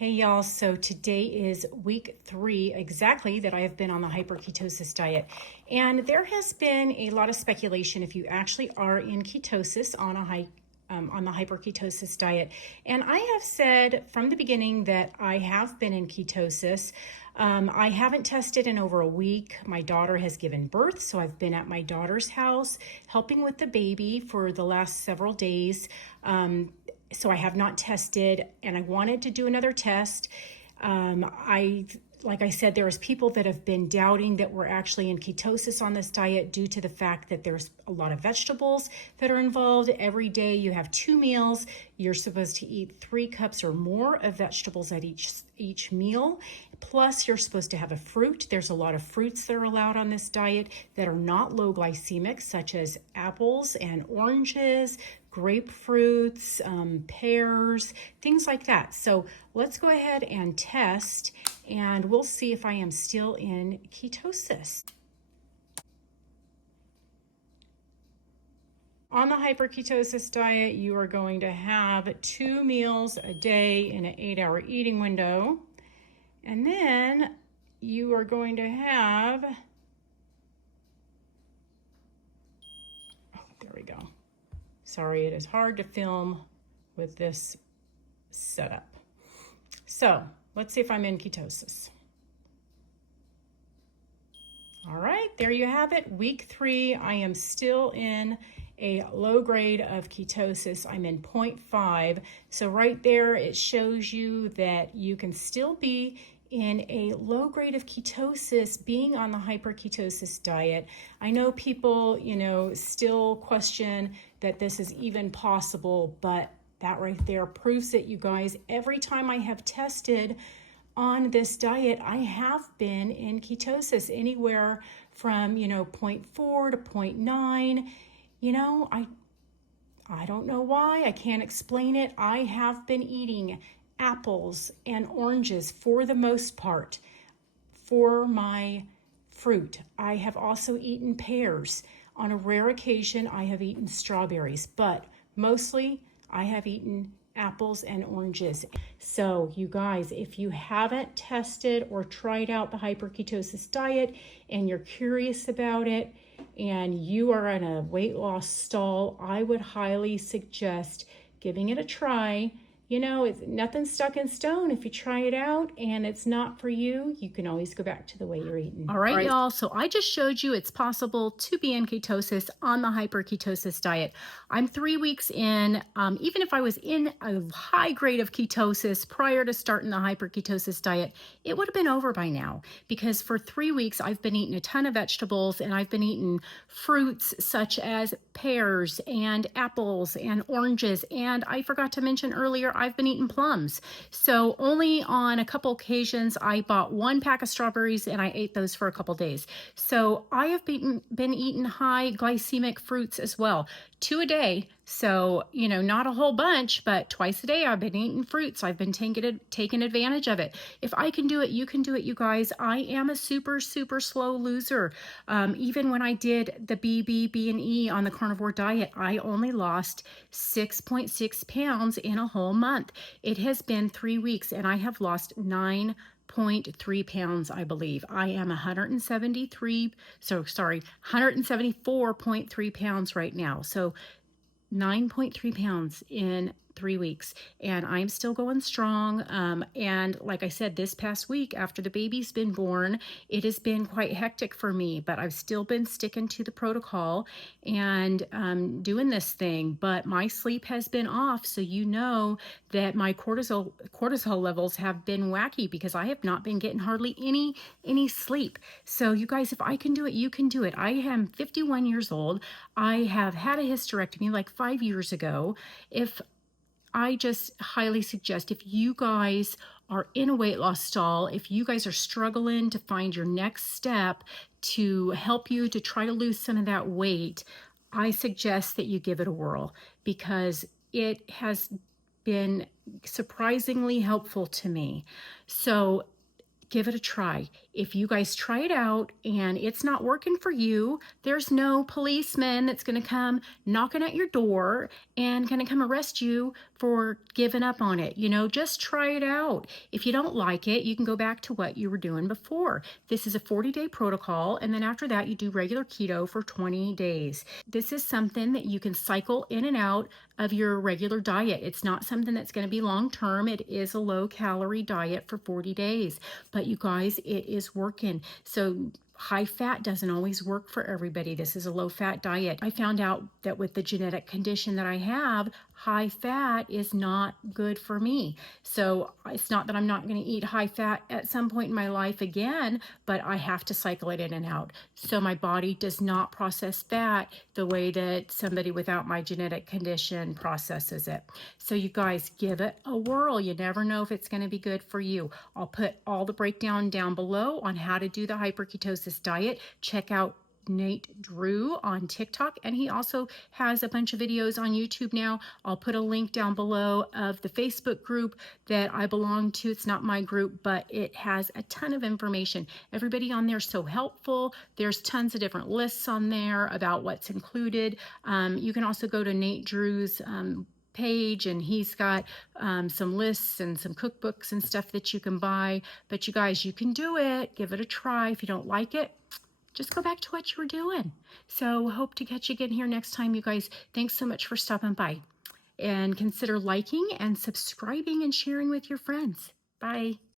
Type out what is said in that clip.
Hey y'all, so today is week 3 exactly that I have been on the hyper ketosis diet. And there has been a lot of speculation if you actually are in ketosis on the hyper ketosis diet. And I have said from the beginning that I have been in ketosis. I haven't tested in over a week. My daughter has given birth, so I've been at my daughter's house helping with the baby for the last several days. So I have not tested, and I wanted to do another test. Like I said, there's people that have been doubting that we're actually in ketosis on this diet due to the fact that there's a lot of vegetables that are involved. Every day you have 2 meals. You're supposed to eat 3 cups or more of vegetables at each meal. Plus, you're supposed to have a fruit. There's a lot of fruits that are allowed on this diet that are not low glycemic, such as apples and oranges, grapefruits, pears, things like that. So let's go ahead and test, and we'll see if I am still in ketosis. On the hyperketosis diet, you are going to have 2 meals a day in an 8-hour eating window. And then you are going to have, there we go. Sorry, it is hard to film with this setup. So let's see if I'm in ketosis. All right, there you have it. Week 3, I am still in a low grade of ketosis. I'm in 0.5. So right there, it shows you that you can still be in a low grade of ketosis being on the hyperketosis diet. I know people, still question that this is even possible, but that right there proves it, you guys. Every time I have tested on this diet, I have been in ketosis anywhere from, 0.4 to 0.9. I don't know why. I can't explain it. I have been eating apples and oranges for the most part for my fruit. I have also eaten pears. On a rare occasion, I have eaten strawberries, but mostly I have eaten apples and oranges. So you guys, if you haven't tested or tried out the hyperketosis diet and you're curious about it and you are in a weight loss stall, I would highly suggest giving it a try. It's nothing stuck in stone. If you try it out and it's not for you, you can always go back to the way you're eating. All right, y'all. So I just showed you it's possible to be in ketosis on the hyperketosis diet. I'm 3 weeks in. Even if I was in a high grade of ketosis prior to starting the hyperketosis diet, it would have been over by now, because for 3 weeks I've been eating a ton of vegetables and I've been eating fruits such as pears and apples and oranges. And I forgot to mention earlier, I've been eating plums. So only on a couple occasions I bought 1 pack of strawberries and I ate those for a couple days. So I have been eating high glycemic fruits as well, 2 a day. So, not a whole bunch, but twice a day I've been eating fruits. I've been taking advantage of it. If I can do it, you can do it, you guys. I am a super, super slow loser. Even when I did the B&E on the carnivore diet, I only lost 6.6 pounds in a whole month. It has been 3 weeks and I have lost 9.3 pounds, I believe. I am 174.3 pounds right now. So 9.3 pounds in 3 weeks, and I'm still going strong. And like I said, this past week after the baby's been born, it has been quite hectic for me, but I've still been sticking to the protocol and doing this thing. But my sleep has been off, so that my cortisol levels have been wacky because I have not been getting hardly any sleep. So you guys, if I can do it, you can do it. I am 51 years old. I have had a hysterectomy like 5 years ago. I just highly suggest, if you guys are in a weight loss stall, if you guys are struggling to find your next step to help you to try to lose some of that weight, I suggest that you give it a whirl, because it has been surprisingly helpful to me. So give it a try. If you guys try it out and it's not working for you, there's no policeman that's going to come knocking at your door and going to come arrest you for giving up on it. Just try it out. If you don't like it, you can go back to what you were doing before. This is a 40-day protocol, and then after that, you do regular keto for 20 days. This is something that you can cycle in and out of your regular diet. It's not something that's going to be long term. It is a low calorie diet for 40 days. But you guys, it is working. So high fat doesn't always work for everybody. This is a low fat diet. I found out that with the genetic condition that I have, high fat is not good for me. So it's not that I'm not going to eat high fat at some point in my life again, but I have to cycle it in and out. So my body does not process fat the way that somebody without my genetic condition processes it. So you guys, give it a whirl. You never know if it's going to be good for you. I'll put all the breakdown down below on how to do the hyperketosis diet. Check out Nate Drew on TikTok, and he also has a bunch of videos on YouTube now. I'll put a link down below of the Facebook group that I belong to. It's not my group, but it has a ton of information. Everybody on there is so helpful. There's tons of different lists on there about what's included. You can also go to Nate Drew's page, and he's got some lists and some cookbooks and stuff that you can buy. But you guys, you can do it. Give it a try. If you don't like it, just go back to what you were doing. So hope to catch you again here next time, you guys. Thanks so much for stopping by. And consider liking and subscribing and sharing with your friends. Bye.